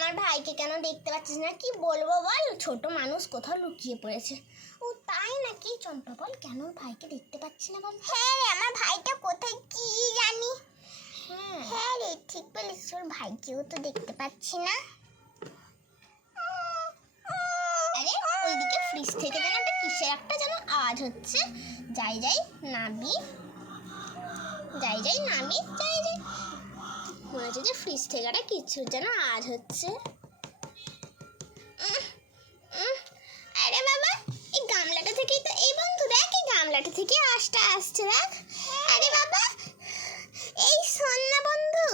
আমার ভাইকে কেন দেখতে পাচ্ছিস না? কি বলবো বল, ছোট মানুষ কোথাও লুকিয়ে পড়েছে। ও তাই নাকি? চম্পা বল, কেন ভাইকে দেখতে পাচ্ছি না বল? হ্যাঁ রে, আমার ভাইটা কোথায় কি জানি। হ্যাঁ রে, ঠিক বলিস, ওর ভাইকেও তো দেখতে পাচ্ছি না। আরে ওইদিকে ফ্রিজ থেকে যেন একটা কিসের একটা যেন আওয়াজ হচ্ছে। যাই নামি মনে হচ্ছে যে ফ্রিজ থেকে একটা কিছু যেন আওয়াজ হচ্ছে। আরে বাবা, এই গামলাটা থেকেই তো, এই বন্ধু দেখ, এই গামলাটা থেকে আওয়াজটা আসছে, দেখ। আরে বাবা, এই শোন না বন্ধু,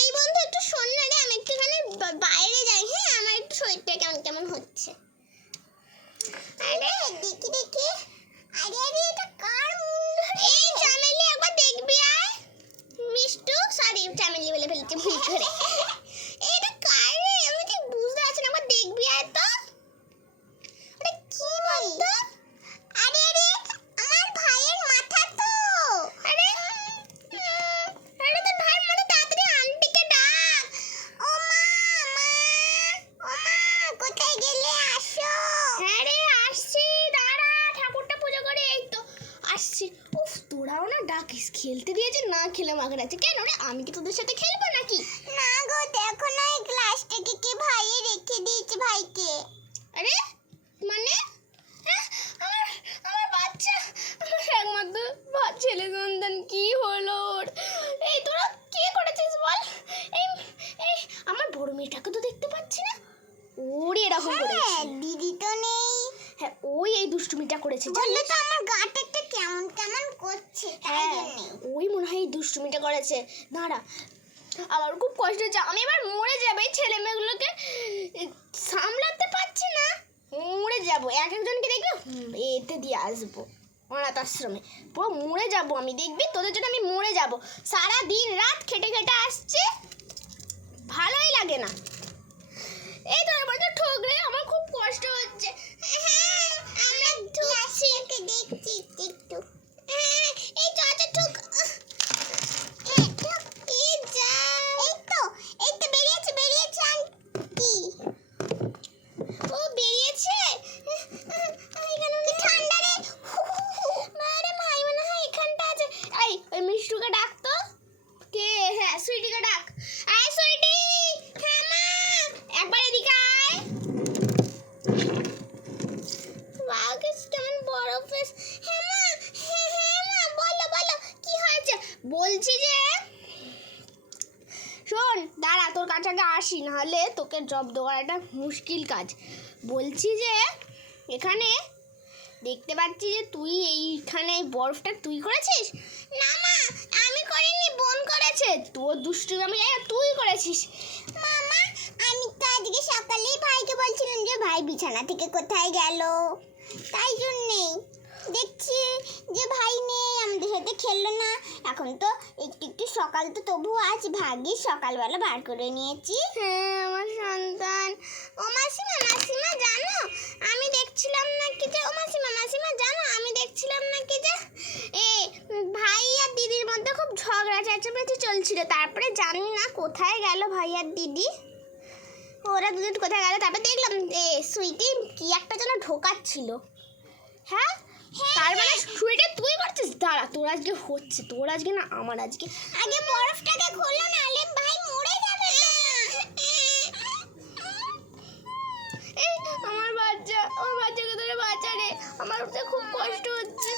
এই বন্ধু একটু শোন না রে, আমি একটুখানি বাইরে যাই। হ্যাঁ, আমার একটু শরীরটা কেমন কেমন হচ্ছে। আরে দেখি আরে এটা কার মুন্ড? এই চামেলি, একবার দেখবি আয়। মিষ্টু, সরি চামেলি বলে ফেলেছি ভুল করে। এটা কার রে? আমি ঠিক বুঝতে পারছি না, একবার দেখবি আয় তো। আরে কি বলতো? আরে আমার ভাইয়ের মাথা তো। আরে তোর ভাইয়ের মাথা, তাড়াতাড়ি আন্টিকে ডাক। ও মা কোথায় গেলে? আসো। হ্যাঁ রে, আসছি, দাঁড়া, ঠাকুরটা পুজো করে এই তো আসছি। উফ, তোরাও না ডাকিস, খেলতে দিয়েছে না, খেলে মাগড় আছে। কেন রে, আমি কি তোদের সাথে খেলবো নাকি? না গো, দেখো না এই গ্লাসটাকে কি ভাইয়ে রেখে দিয়েছে ভাইকে। আরে মানে আমার বাচ্চা, আমার একমাত্র ছেলে সন্তান, কি হলো ওর? এই তোরা কে করেছিস বল? এই এই আমার বড় মেয়েটাকে তো দেখতে পাচ্ছি না, ওরই এরকম করেছে। দিদি তো নেই। হ্যাঁ, ওই এই দুষ্টুমিটা করেছে। বললে তো আমার গাটা একটা কেমন কেমন করছে, তাই জন্য। ওই মনে হয় এই দুষ্টুমিটা করেছে। দাঁড়া, আমার খুব কষ্ট হচ্ছে, আমি এবার মরে যাবো। এই ছেলে মেয়েগুলোকে সামলাতে পারছি না, মরে যাবো। একজনকে দেখবে এতে দিয়ে আসবো অনাথ আশ্রমে, পুরো মরে যাবো আমি, দেখবি তোদের জন্য আমি মরে যাবো। সারা দিন রাত খেটে আসছে, ভালোই লাগে না। এই তোর মধ্যে ঠোকরে, আমার খুব কষ্ট হচ্ছে। হ্যাঁ, আমরা ঠুকছিকে দেখছি একটু। হ্যাঁ, এই চাচা ঠুক। এই তো বেরিয়েছে আন্টি। ও বেরিয়েছে, ঠান্ডা রে। আরে ভাই মনে হয় এখানটা আছে। এই ওই মিষ্টুকে ডাক তো। কে? হ্যাঁ, সুইটিকে ডাক। আয় সুইটি, হ্যাঁ মা, একবার এদিকে আয়। ওয়াও, কেমন বড় ফেস। হ্যাঁ মা, বলো কি হয়েছে? বলছি যে শোন, দাঁড়া, তোর কাছে আগে আসি, নাহলে তোকে জব্দ করাটা মুশকিল কাজ। বলছি যে এখানে দেখতে পাচ্ছি যে তুই এইখানে বরফটা তুই করেছিস। না মা, আমি করিনি, বোন করেছে। তোর দুষ্টুমি আমি জানি না, তুই করেছিস। মামা, আমি তো আজকে সকালেই ভাইকে বলছিলাম যে ভাই বিছানা থেকে কোথায় গেল, তাই জন্যেই দেখছি যে ভাই নেই, আমাদের সাথে খেললো না। এখন তো একটু সকাল তো তবু আজ ভাগ্যিস সকালবেলা বার করে নিয়েছি। হ্যাঁ, আমার সন্তান। ও মাসিমা জানো, আমি দেখছিলাম নাকি যে ভাই আর দিদির মধ্যে খুব ঝগড়া চেঁচামেচি চলছিল। তারপরে জানি না কোথায় গেল ভাই আর দিদি, ওরা দুজন কোথায় গেল। তারপরে দেখলাম সুইটি কি একটা যেন ঢোকাচ্ছিল। হ্যাঁ, তার মানে সুইটি তুই করছিস। দাঁড়া, তোর আজকে হচ্ছে, তোর আজকে না আমার আজকে। আগে বরফটাকে খোলো, নাহলে ভাই মরে যাবে। এই আমার বাচ্চাকে ধরে বাঁচা রে, আমার খুব কষ্ট হচ্ছে।